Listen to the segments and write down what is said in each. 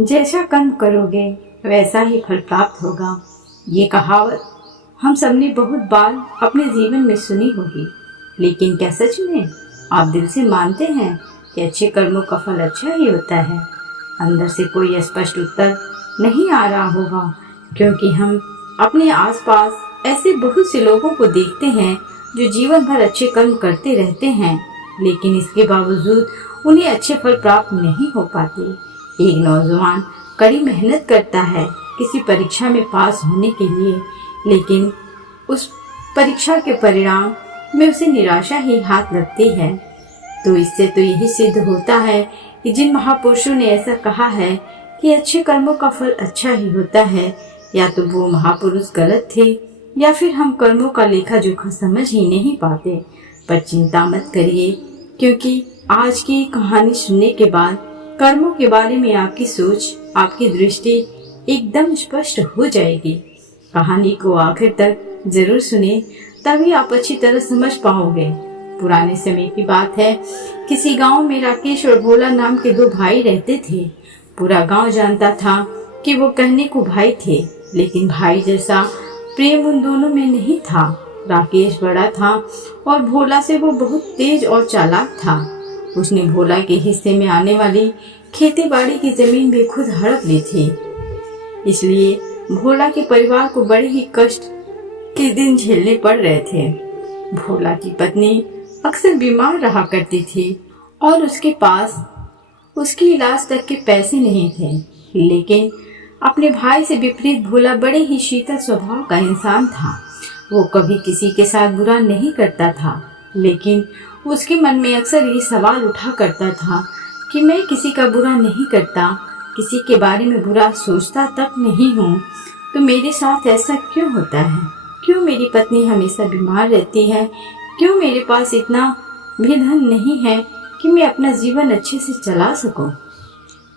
जैसा कर्म करोगे वैसा ही फल प्राप्त होगा। ये कहावत हम सबने बहुत बार अपने जीवन में सुनी होगी, लेकिन क्या सच में आप दिल से मानते हैं कि अच्छे कर्मों का फल अच्छा ही होता है? अंदर से कोई स्पष्ट उत्तर नहीं आ रहा होगा, क्योंकि हम अपने आसपास ऐसे बहुत से लोगों को देखते हैं जो जीवन भर अच्छे कर्म करते रहते हैं, लेकिन इसके बावजूद उन्हें अच्छे फल प्राप्त नहीं हो पाते। एक नौजवान कड़ी मेहनत करता है किसी परीक्षा में पास होने के लिए, लेकिन उस परीक्षा के परिणाम में उसे निराशा ही हाथ लगती है। तो इससे तो यही सिद्ध होता है कि जिन महापुरुषों ने ऐसा कहा है कि अच्छे कर्मों का फल अच्छा ही होता है, या तो वो महापुरुष गलत थे या फिर हम कर्मों का लेखा जोखा समझ ही नहीं पाते। पर चिंता मत करिए, क्योंकि आज की कहानी सुनने के बाद कर्मों के बारे में आपकी सोच, आपकी दृष्टि एकदम स्पष्ट हो जाएगी। कहानी को आखिर तक जरूर सुने, तभी आप अच्छी तरह समझ पाओगे। पुराने समय की बात है, किसी गांव में राकेश और भोला नाम के दो भाई रहते थे। पूरा गांव जानता था कि वो कहने को भाई थे, लेकिन भाई जैसा प्रेम उन दोनों में नहीं था। राकेश बड़ा था और भोला से वो बहुत तेज और चालाक था। उसने भोला के हिस्से में आने वाली खेती बाड़ी की जमीन भी खुद हड़प ली थी। इसलिए भोला के परिवार को बड़े ही कष्ट के दिन झेलने पड़ रहे थे। भोला की पत्नी अक्सर बीमार रहा करती थी और उसके पास उसकी इलाज तक के पैसे नहीं थे, लेकिन अपने भाई से विपरीत भोला बड़े ही शीतल स्वभाव का इंसान था। वो कभी किसी के साथ बुरा नहीं करता था, लेकिन उसके मन में अक्सर ये सवाल उठा करता था कि मैं किसी का बुरा नहीं करता, किसी के बारे में बुरा सोचता तक नहीं हूँ, तो मेरे साथ ऐसा क्यों होता है? क्यों मेरी पत्नी हमेशा बीमार रहती है? क्यों मेरे पास इतना भी धन नहीं है कि मैं अपना जीवन अच्छे से चला सकूं?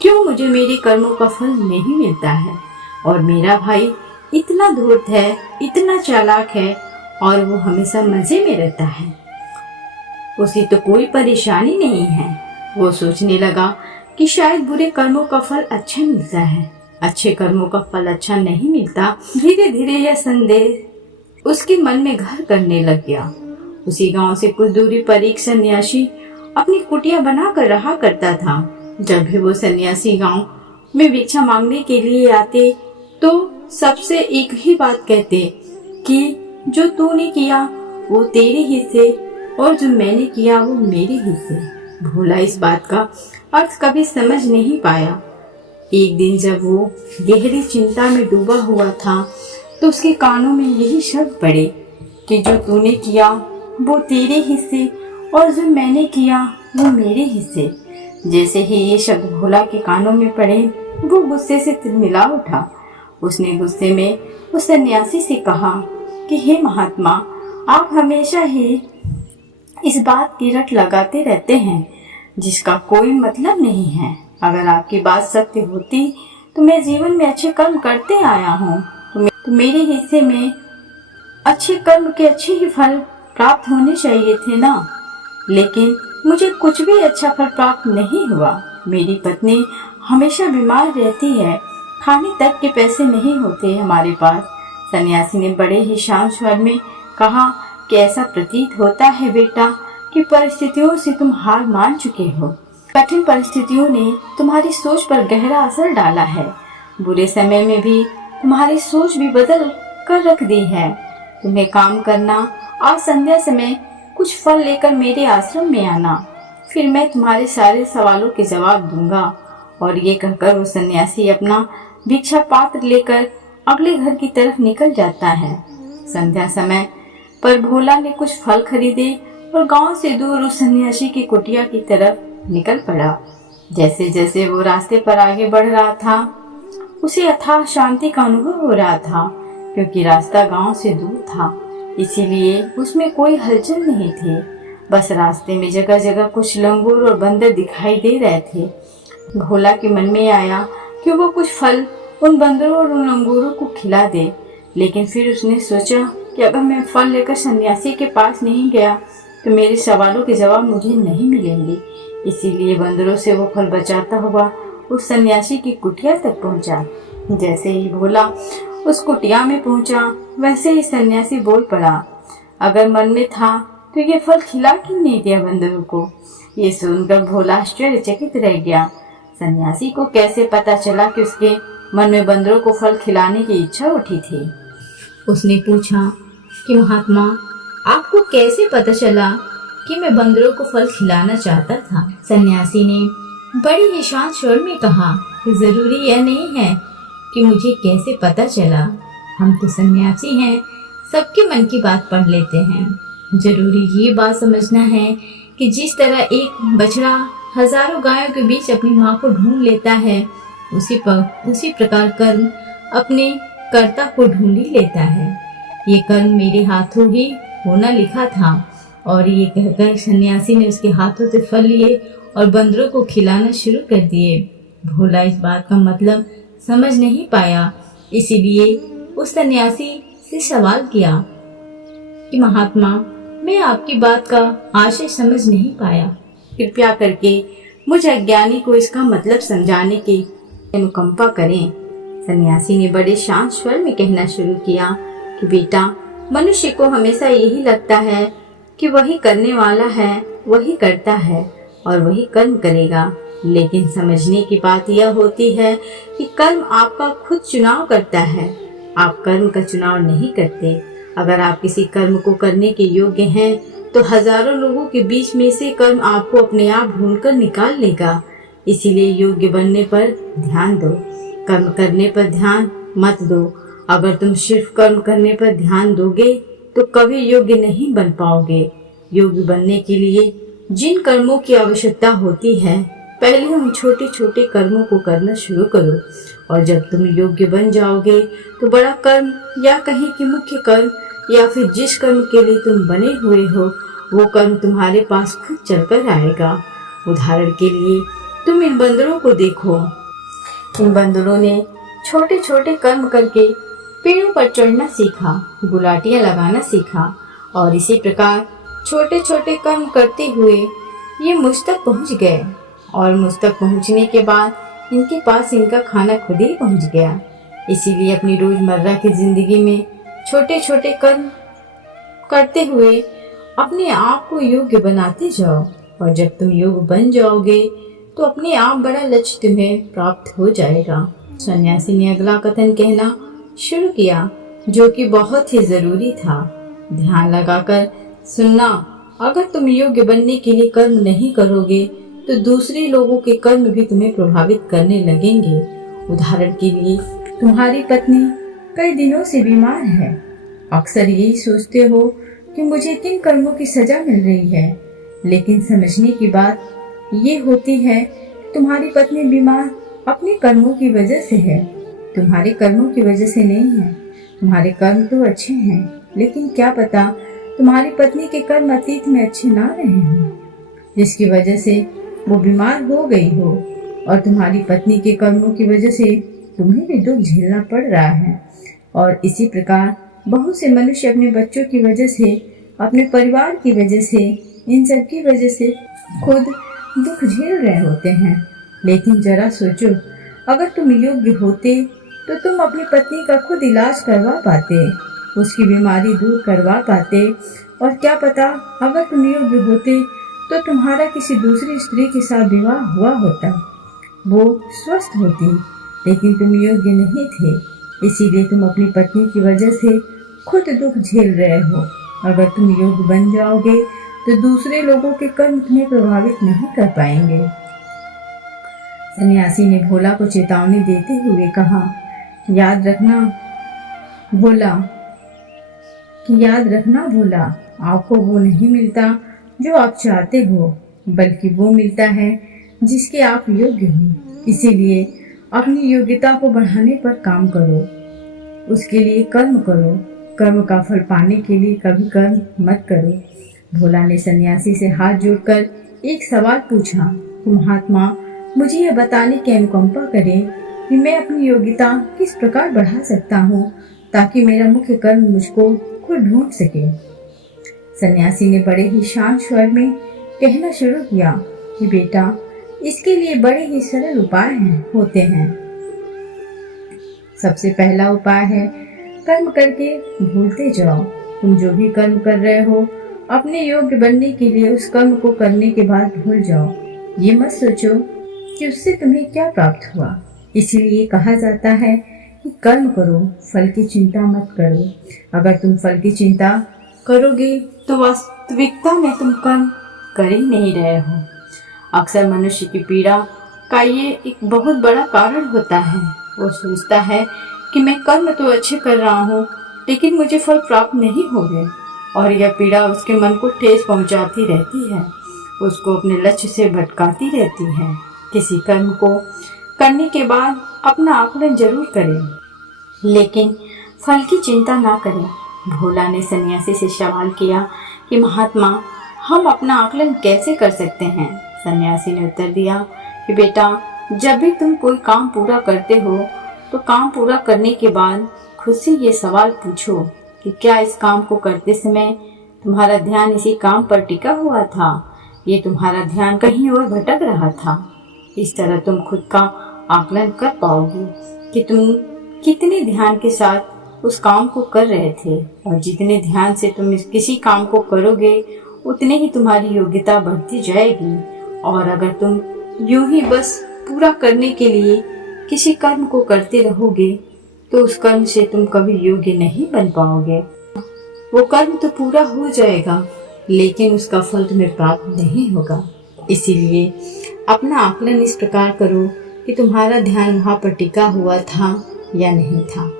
क्यों मुझे मेरे कर्मों का फल नहीं मिलता है? और मेरा भाई इतना धूर्त है, इतना चालाक है और वो हमेशा मजे में रहता है, उसे तो कोई परेशानी नहीं है। वो सोचने लगा कि शायद बुरे कर्मों का फल अच्छा मिलता है, अच्छे कर्मों का फल अच्छा नहीं मिलता। धीरे धीरे यह संदेह उसके मन में घर करने लग गया। उसी गांव से कुछ दूरी पर एक सन्यासी अपनी कुटिया बनाकर रहा करता था। जब भी वो सन्यासी गांव में भिक्षा मांगने के लिए आते तो सबसे एक ही बात कहते कि जो तूने किया वो तेरे हिस्से और जो मैंने किया वो मेरे हिस्से। भोला इस बात का अर्थ कभी समझ नहीं पाया। एक दिन जब वो गहरी चिंता में डूबा हुआ था तो उसके कानों में यही शब्द पड़े कि जो तूने किया वो तेरे हिस्से और जो मैंने किया वो मेरे हिस्से। जैसे ही ये शब्द भोला के कानों में पड़े, वो गुस्से से तिलमिला उठा। उसने गुस्से में उस सन्यासी से कहा कि हे महात्मा, आप हमेशा ही इस बात की रट लगाते रहते हैं जिसका कोई मतलब नहीं है। अगर आपकी बात सत्य होती तो मैं जीवन में अच्छे कर्म करते आया हूँ, तो मेरे हिस्से में अच्छे कर्म के अच्छे ही फल प्राप्त होने चाहिए थे ना। लेकिन मुझे कुछ भी अच्छा फल प्राप्त नहीं हुआ। मेरी पत्नी हमेशा बीमार रहती है, खाने तक के पैसे नहीं होते हमारे पास। सन्यासी ने बड़े ही शांत स्वर में कहा कि ऐसा प्रतीत होता है बेटा कि परिस्थितियों से तुम हार मान चुके हो। कठिन परिस्थितियों ने तुम्हारी सोच पर गहरा असर डाला है। बुरे समय में भी तुम्हारी सोच भी बदल कर रख दी है। तुम्हें काम करना, आज संध्या समय कुछ फल लेकर मेरे आश्रम में आना, फिर मैं तुम्हारे सारे सवालों के जवाब दूंगा। और ये कहकर वो सन्यासी अपना भिक्षा पात्र लेकर अगले घर की तरफ निकल जाता है। संध्या समय पर भोला ने कुछ फल खरीदे और गांव से दूर उस सन्यासी की कुटिया की तरफ निकल पड़ा। जैसे जैसे वो रास्ते पर आगे बढ़ रहा था, उसे अथाह शांति का अनुभव हो रहा था, क्योंकि रास्ता गांव से दूर था, इसीलिए उसमें कोई हलचल नहीं थी। बस रास्ते में जगह जगह कुछ लंगूर और बंदर दिखाई दे रहे थे। भोला के मन में आया कि वो कुछ फल उन बंदरों और उन लंगूरों को खिला दे, लेकिन फिर उसने सोचा कि अगर मैं फल लेकर सन्यासी के पास नहीं गया तो मेरे सवालों के जवाब मुझे नहीं मिलेंगे। इसीलिए बंदरों से वो फल बचाता हुआ उस सन्यासी की कुटिया तक पहुंचा। जैसे ही भोला उस कुटिया में पहुंचा, वैसे ही सन्यासी बोल पड़ा, अगर मन में था तो ये फल खिला क्यों नहीं दिया बंदरों को। ये सुनकर भोला आश्चर्यचकित रह गया। सन्यासी को कैसे पता चला कि उसके मन में बंदरों को फल खिलाने की इच्छा उठी थी। उसने पूछा कि महात्मा, आपको कैसे पता चला कि मैं बंदरों को फल खिलाना चाहता था। सन्यासी ने बड़े ही शांत स्वर में कहा कि जरूरी यह नहीं है कि मुझे कैसे पता चला। हम तो सन्यासी हैं, सबके मन की बात पढ़ लेते हैं। जरूरी ये बात समझना है कि जिस तरह एक बछड़ा हजारों गायों के बीच अपनी माँ को ढूंढ लेता है, उसी प्रकार कर्म अपने कर्ता को ढूंढ ही लेता है। ये कर्म मेरे हाथों ही होना लिखा था। और ये कहकर सन्यासी ने उसके हाथों से फल लिए और बंदरों को खिलाना शुरू कर दिए। भोला इस बात का मतलब समझ नहीं पाया, इसीलिए उस सन्यासी से सवाल किया कि महात्मा, मैं आपकी बात का आशय समझ नहीं पाया। कृपया करके मुझ अज्ञानी को इसका मतलब समझाने की अनुकंपा करें। सन्यासी ने बड़े शांत स्वर में कहना शुरू किया कि बेटा, मनुष्य को हमेशा यही लगता है कि वही करने वाला है, वही करता है और वही कर्म करेगा। लेकिन समझने की बात यह होती है कि कर्म आपका खुद चुनाव करता है, आप कर्म का चुनाव नहीं करते। अगर आप किसी कर्म को करने के योग्य हैं तो हजारों लोगों के बीच में से कर्म आपको अपने आप ढूंढकर निकाल लेगा। इसीलिए योग्य बनने पर ध्यान दो, कर्म करने पर ध्यान मत दो। अगर तुम सिर्फ कर्म करने पर ध्यान दोगे तो कभी योग्य नहीं बन पाओगे। योग्य बनने के लिए जिन कर्मों की आवश्यकता होती है, पहले उन छोटे छोटे कर्मों को करना शुरू करो, और जब तुम योग्य बन जाओगे तो बड़ा कर्म या कहीं कि मुख्य कर्म या फिर जिस कर्म के लिए तुम बने हुए हो वो कर्म तुम्हारे पास खुद चलकर आएगा। उदाहरण के लिए तुम इन बंदरों को देखो। इन बंदरों ने छोटे छोटे कर्म करके पेड़ों पर चढ़ना सीखा, गुलाटियां लगाना सीखा और इसी प्रकार छोटे छोटे कर्म करते हुए ये मुझ तक पहुंच गए। और मुझ तक पहुंचने के बाद इनके पास इनका खाना खुद ही पहुंच गया। इसीलिए अपनी रोजमर्रा की जिंदगी में छोटे छोटे कर्म करते हुए अपने आप को योग्य बनाते जाओ, और जब तुम योग्य बन जाओगे तो अपने आप बड़ा लक्ष्य तुम्हें प्राप्त हो जाएगा। सन्यासी ने अगला कथन कहना शुरू किया, जो कि बहुत ही जरूरी था। ध्यान लगाकर सुनना, अगर तुम योग्य बनने के लिए कर्म नहीं करोगे तो दूसरे लोगों के कर्म भी तुम्हें प्रभावित करने लगेंगे। उदाहरण के लिए तुम्हारी पत्नी कई दिनों से बीमार है। अक्सर यही सोचते हो कि मुझे किन कर्मों की सजा मिल रही है, लेकिन समझने की बात ये होती है तुम्हारी पत्नी बीमार अपने कर्मों की वजह से है, तुम्हारे कर्मों की वजह से नहीं है। तुम्हारे कर्म तो अच्छे हैं, लेकिन क्या पता तुम्हारी पत्नी के कर्म अतीत में अच्छे ना रहे हों, जिसकी वजह से वो बीमार हो गई हो, और तुम्हारी पत्नी के कर्मों की वजह से तुम्हें भी दुख झेलना पड़ रहा है। और इसी प्रकार बहुत से मनुष्य अपने बच्चों की वजह से, अपने परिवार की वजह से, इन सब की वजह से खुद दुख झेल रहे होते हैं। लेकिन जरा सोचो, अगर तुम योग्य होते तो तुम अपनी पत्नी का खुद इलाज करवा पाते, उसकी बीमारी दूर करवा पाते, और क्या पता अगर तुम योग्य होते तो तुम्हारा किसी दूसरी स्त्री के साथ विवाह हुआ होता, वो स्वस्थ होती, लेकिन तुम योग्य नहीं थे। इसीलिए तुम अपनी पत्नी की वजह से खुद दुख झेल रहे हो। अगर तुम योग्य बन जाओगे तो दूसरे लोगों के कर्म तुम्हें प्रभावित नहीं कर पाएंगे। सन्यासी ने भोला को चेतावनी देते हुए कहा, याद रखना भोला, आपको वो नहीं मिलता जो आप चाहते हो, बल्कि वो मिलता है जिसके आप योग्य हो। इसीलिए अपनी योग्यता को बढ़ाने पर काम करो, उसके लिए कर्म करो। कर्म का फल पाने के लिए कभी कर्म मत करो। भोला ने सन्यासी से हाथ जोड़कर एक सवाल पूछा कि महात्मा, मुझे यह बताने की अनुकंपा करें कि मैं अपनी योग्यता किस प्रकार बढ़ा सकता हूँ ताकि मेरा मुख्य कर्म मुझको खुद ढूंढ सके। सन्यासी ने बड़े ही शांत स्वर में कहना शुरू किया कि बेटा, इसके लिए बड़े ही सरल उपाय होते हैं। सबसे पहला उपाय है कर्म करके भूलते जाओ। तुम जो भी कर्म कर रहे हो अपने योग्य बनने के लिए उस कर्म को करने के बाद भूल जाओ। ये मत सोचो कि उससे तुम्हें क्या प्राप्त हुआ। इसीलिए कहा जाता है कि कर्म करो, फल की चिंता मत करो। अगर तुम फल की चिंता करोगे तो वास्तविकता में तुम कर्म कर ही नहीं रहे हो। अक्सर मनुष्य की पीड़ा का ये एक बहुत बड़ा कारण होता है। वो सोचता है कि मैं कर्म तो अच्छे कर रहा हूँ लेकिन मुझे फल प्राप्त नहीं हो रहे, और यह पीड़ा उसके मन को ठेस पहुँचाती रहती है, उसको अपने लक्ष्य से भटकाती रहती है। किसी कर्म को करने के बाद अपना आकलन जरूर करें लेकिन फल की चिंता ना करें। भोला ने सन्यासी से सवाल किया कि महात्मा, हम अपना आकलन कैसे कर सकते हैं? सन्यासी ने उत्तर दिया कि बेटा, जब भी तुम कोई काम पूरा करते हो तो काम पूरा करने के बाद खुद से ये सवाल पूछो कि क्या इस काम को करते समय तुम्हारा ध्यान इसी काम पर टिका हुआ था, ये तुम्हारा ध्यान कहीं और भटक रहा था। इस तरह तुम खुद का आकलन कर पाओगे कि तुम कितने ध्यान के साथ उस काम को कर रहे थे, और जितने ध्यान से तुम किसी काम को करोगे उतने ही तुम्हारी योग्यता बढ़ती जाएगी। और अगर तुम यूं ही बस पूरा करने के लिए किसी कर्म को करते रहोगे तो उस कर्म से तुम कभी योग्य नहीं बन पाओगे। वो कर्म तो पूरा हो जाएगा लेकिन उसका फल तुम्हें प्राप्त नहीं होगा। इसीलिए अपना आकलन इस प्रकार करो कि तुम्हारा ध्यान वहाँ पर टिका हुआ था या नहीं था,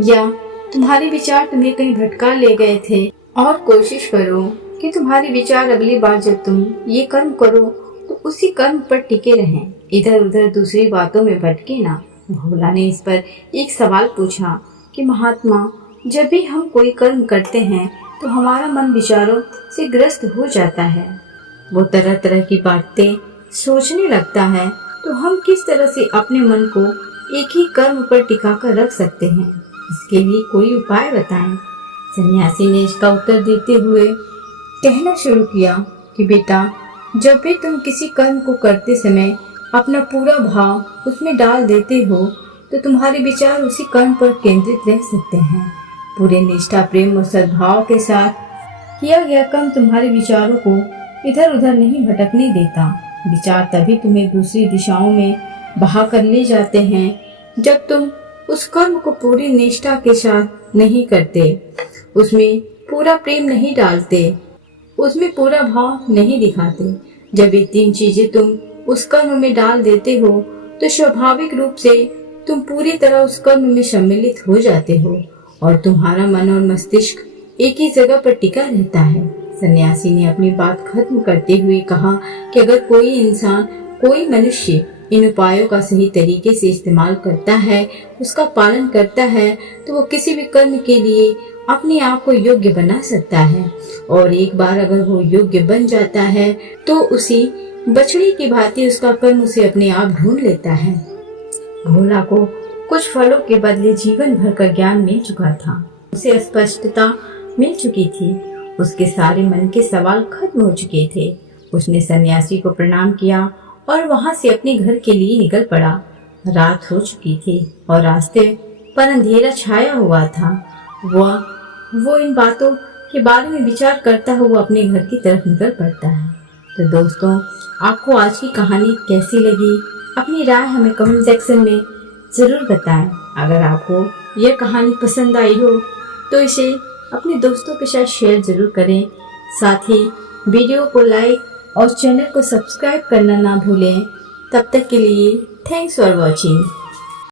या तुम्हारे विचार तुम्हें कहीं भटका ले गए थे। और कोशिश करो कि तुम्हारे विचार अगली बार जब तुम ये कर्म करो तो उसी कर्म पर टिके रहें, इधर उधर दूसरी बातों में भटके ना। भोला ने इस पर एक सवाल पूछा कि महात्मा, जब भी हम कोई कर्म करते हैं तो हमारा मन विचारों से ग्रस्त हो जाता है, वो तरह तरह की बातें सोचने लगता है, तो हम किस तरह से अपने मन को एक ही कर्म पर टिका कर रख सकते हैं? इसके लिए कोई उपाय बताएं। सन्यासी ने इसका उत्तर देते हुए कहना शुरू किया कि बेटा, जब भी तुम किसी कर्म को करते समय अपना पूरा भाव उसमें डाल देते हो तो तुम्हारे विचार उसी कर्म पर केंद्रित रह सकते हैं। पूरे निष्ठा, प्रेम और सद्भाव के साथ किया गया कर्म तुम्हारे विचारों को इधर उधर नहीं भटकने देता। विचार तभी तुम्हें दूसरी दिशाओं में बहा कर ले जाते हैं जब तुम उस कर्म को पूरी निष्ठा के साथ नहीं करते, उसमें पूरा प्रेम नहीं डालते, उसमें पूरा भाव नहीं दिखाते। जब ये तीन चीजें तुम उस कर्म में डाल देते हो तो स्वाभाविक रूप से तुम पूरी तरह उस कर्म में सम्मिलित हो जाते हो और तुम्हारा मन और मस्तिष्क एक ही जगह पर टिका रहता है। सन्यासी ने अपनी बात खत्म करते हुए कहा कि अगर कोई इंसान, कोई मनुष्य इन उपायों का सही तरीके से इस्तेमाल करता है, उसका पालन करता है, तो वो किसी भी कर्म के लिए अपने आप को योग्य बना सकता है। और एक बार अगर वो योग्य बन जाता है तो उसी बछड़ी की भांति उसका कर्म उसे अपने आप ढूंढ लेता है। भोला को कुछ फलों के बदले जीवन भर का ज्ञान मिल चुका था, उसे स्पष्टता मिल चुकी थी, उसके सारे मन के सवाल खत्म हो चुके थे। उसने सन्यासी को प्रणाम किया और वहां से अपने घर के लिए निकल पड़ा। रात हो चुकी थी और रास्ते पर अंधेरा छाया हुआ था। वो इन बातों के बारे में विचार करता हुआ अपने घर की तरफ निकल पड़ता है। तो दोस्तों, आपको आज की कहानी कैसी लगी? अपनी राय हमें कमेंट सेक्शन में जरूर बताएं। अगर आपको यह कहानी पसंद आई हो तो इसे अपने दोस्तों के साथ शेयर जरूर करें। साथ ही वीडियो को लाइक और चैनल को सब्सक्राइब करना ना भूलें। तब तक के लिए थैंक्स फॉर वॉचिंग।